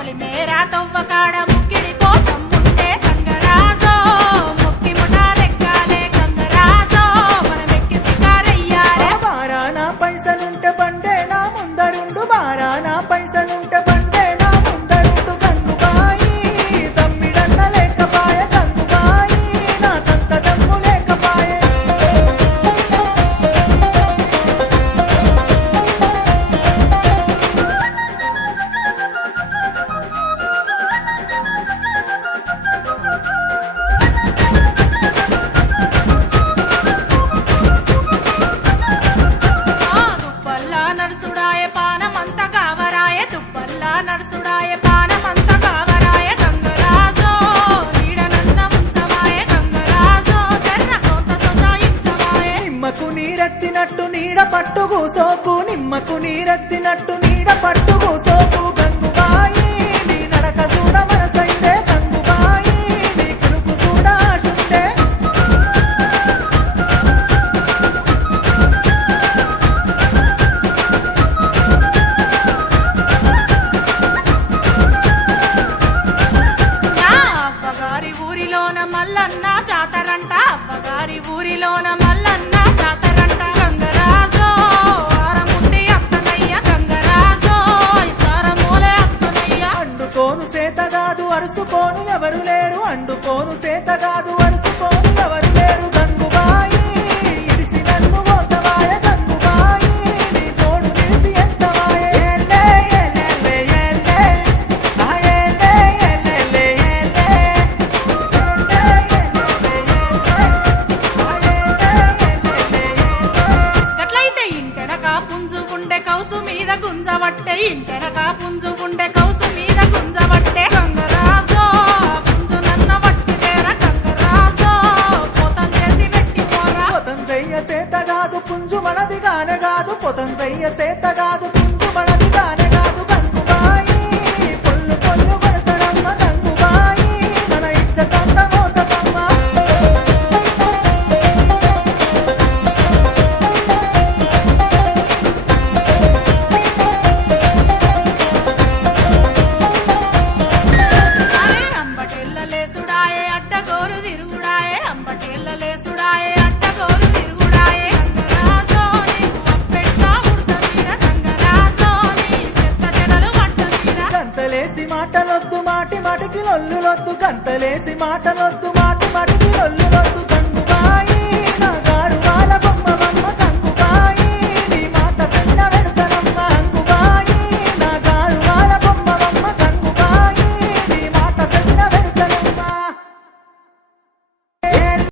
పొలిమేరా తవ్వకాడ ముక్కిడి కోసం ఉంటే గంగరాజో ముక్కి ముఠాలెక్కాలే గంగరాజో మనమెక్కి షికారయ్యాలే. బారానా పైసలుంటే బండే నా ముందరుండు, బారానా పైసలుంటే బండే నా ముందరుండు. గంగుబాయి తమ్మిడన్న లేకపాయే, గంగుబాయి నా తంత దమ్ము లేకపాయే. దుప్పల్లా నడుసుడాయే పానమంత కావరాయే, దుప్పల్లా నడుసుడాయే పానమంత కావరాయే. గంగరాజో నీడనన్న ఉంచవాయే, గంగరాజో తెర్ర కోత సొంతాయించవాయే. నిమ్మకు నీరెత్తినట్టు నీడ పట్టు కూసోకు, నిమ్మకు నీరెత్తినట్టు నీడ పట్టు కూసోకు. గంగుబాయి నీ నడక చూడ మనసైతే, గంగుబాయి నీ కులుకు చూడ ఆశుంటే. నా అవ్వగారి ఊరిలోన మల్లన్న జాతరంట, అవ్వగారి ఊరిలోన మల్లన్న జాతరంట. గంగరాజో ఆరముండి అత్తనయ్య, గంగరాజో ఇతారమూలే అత్తనయ్య. అండుకోను సేతగాదు అరుసుకోను ఎవరు లేరు, అండుకోను సేతగాదు అరుసుకోను ఎవరు లేరు. గంగుబాయి ఇడిసి నన్ను పోతవాయ, గంగుబాయి నీ తోడు నిలిపి ఎంతవాయే. ఏలే ఏలేలే ఏలే, ఆ ఏలే ఏలేలే ఏలే, ఏలే ఏలేలే ఏలే, ఆ ఏలే ఏలేలే ఏలే. గట్లయితే ఇంటెనక పుంజు ఉండే కౌసు మీద గుంజవట్టే, ఇంటెనక పుంజు ఉండే కౌసు మీద గుంజవట్టే. గంగరాజో పుంజు నన్న వట్టిదేరా, గంగరాజో పోతం చేసి పెట్టిపోరా. పొతం చెయ్య సేతగాదు పుంజు మనది గానే కాదు, పొతం చెయ్య సేతగాదు పుంజు మనది గానే కాదు. గంగుబాయి పొల్లు పొల్లు కొడతడమ్మ, గంగుబాయి మన ఇచ్చటంత మోతకమ్మ. అరే అంబటెల్ల లేసుడాయే అడ్డగోరు తిరుగుడాయే, అంబటెల్ల లేసుడాయే అడ్డగోరు తిరుగుడాయే. గంగరాజో నీకు అప్పెట్టా ఉడతీర, గంగరాజో నీ చెత్త చెడలు పట్టతీర. గంతలేసి మాటలొద్దు, మాటి మాటికి లొల్లులొద్దు, గంతలేసి మాటలొద్దు.